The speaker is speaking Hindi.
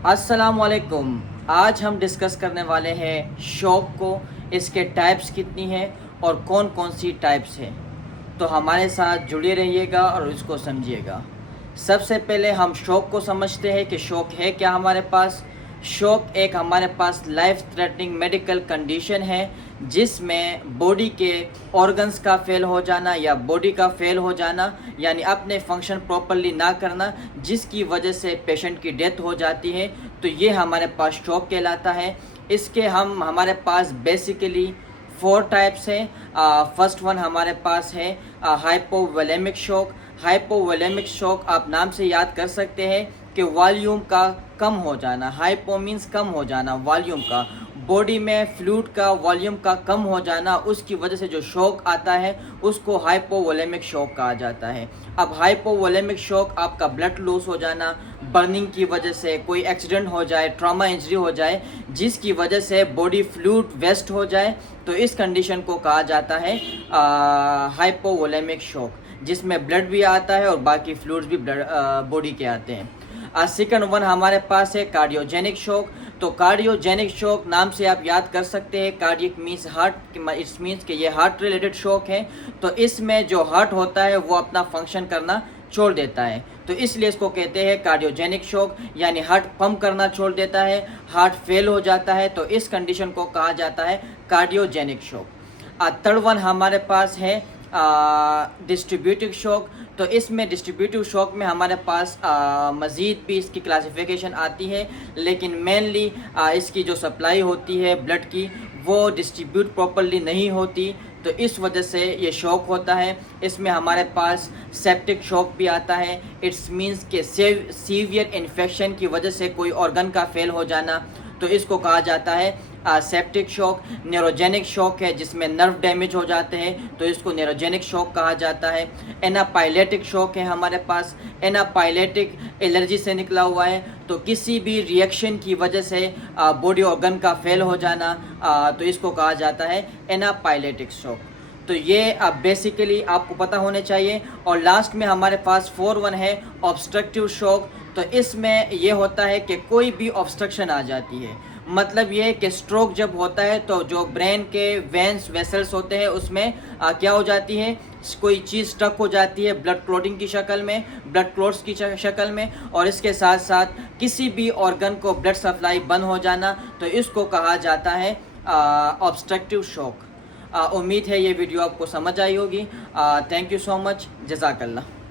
अस्सलामुअलैकुम। आज हम डिस्कस करने वाले हैं शौक़ को, इसके टाइप्स कितनी हैं और कौन कौन सी टाइप्स हैं। तो हमारे साथ जुड़े रहिएगा और इसको समझिएगा। सबसे पहले हम शौक़ को समझते हैं कि शौक़ है क्या हमारे पास। शौक़ एक हमारे पास लाइफ थ्रेटनिंग मेडिकल कंडीशन है जिसमें बॉडी के ऑर्गन्स का फेल हो जाना या बॉडी का फेल हो जाना, यानी अपने फंक्शन प्रॉपर्ली ना करना, जिसकी वजह से पेशेंट की डेथ हो जाती है। तो ये हमारे पास शौक़ कहलाता है। इसके हमारे पास बेसिकली 4 टाइप्स हैं। फर्स्ट वन हमारे पास है हाइपोवोलेमिक शौक़। हाइपोवोलेमिक शौक़ आप नाम से याद कर सकते हैं कि वॉल्यूम का कम हो जाना। हाइपो मीन्स कम हो जाना, वॉल्यूम का, बॉडी में फ्लूइड का वॉल्यूम का कम हो जाना, उसकी वजह से जो शौक़ आता है उसको हाइपोवोलेमिक शौक़ कहा जाता है। अब हाइपोवोलेमिक शौक़ आपका ब्लड लॉस हो जाना, बर्निंग की वजह से, कोई एक्सीडेंट हो जाए, ट्रॉमा इंजरी हो जाए, जिसकी वजह से बॉडी फ्लूइड वेस्ट हो जाए, तो इस कंडीशन को कहा जाता है हाइपोवोलेमिक शौक़, जिसमें ब्लड भी आता है और बाकी फ्लूइड्स भी बॉडी के आते हैं। सेकंड वन हमारे पास है कार्डियोजेनिक शौक़। तो कार्डियोजेनिक शौक़ नाम से आप याद कर सकते हैं, cardiac means heart, it's means कि ये हार्ट रिलेटेड शौक़ है। तो इसमें जो हार्ट होता है वो अपना फंक्शन करना छोड़ देता है, तो इसलिए इसको कहते हैं कार्डियोजेनिक शौक़, यानी हार्ट पंप करना छोड़ देता है, हार्ट फेल हो जाता है, तो इस कंडीशन को कहा जाता है कार्डियोजेनिक शौक़। थर्ड वन हमारे पास है डिस्ट्रीब्यूटिव शौक़। तो इसमें डिस्ट्रीब्यूटिव शौक़ में हमारे पास मज़ीद भी इसकी क्लासिफिकेशन आती है, लेकिन मेनली इसकी जो सप्लाई होती है ब्लड की वो डिस्ट्रीब्यूट प्रॉपर्ली नहीं होती, तो इस वजह से ये शौक़ होता है। इसमें हमारे पास सेप्टिक शौक़ भी आता है। इट्स मीन्स के सीवियर इन्फेक्शन की वजह से कोई ऑर्गन का फेल हो जाना, तो इसको कहा जाता है सेप्टिक शौक़। न्यूरोजेनिक शौक़ है जिसमें नर्व डैमेज हो जाते हैं, तो इसको न्यूरोजेनिक शौक़ कहा जाता है। एनापाइलेटिक शौक़ है हमारे पास। एनापाइलेटिक एलर्जी से निकला हुआ है, तो किसी भी रिएक्शन की वजह से बॉडी ऑर्गन का फेल हो जाना, तो इसको कहा जाता है एनापाइलेटिक शौक़। तो ये बेसिकली आपको पता होने चाहिए। और लास्ट में हमारे पास 4 है ऑब्स्ट्रक्टिव शौक़। तो इसमें ये होता है कि कोई भी ऑब्स्ट्रक्शन आ जाती है, मतलब ये कि स्ट्रोक जब होता है तो जो ब्रेन के वेंस वेसल्स होते हैं उसमें क्या हो जाती है, कोई चीज़ स्टक हो जाती है ब्लड क्लॉटिंग की शक्ल में, ब्लड क्लॉट्स की शक्ल में, और इसके साथ साथ किसी भी ऑर्गन को ब्लड सप्लाई बंद हो जाना, तो इसको कहा जाता है ऑब्स्ट्रक्टिव शौक़। उम्मीद है ये वीडियो आपको समझ आई होगी। थैंक यू सो मच, जज़ाकल्लाह।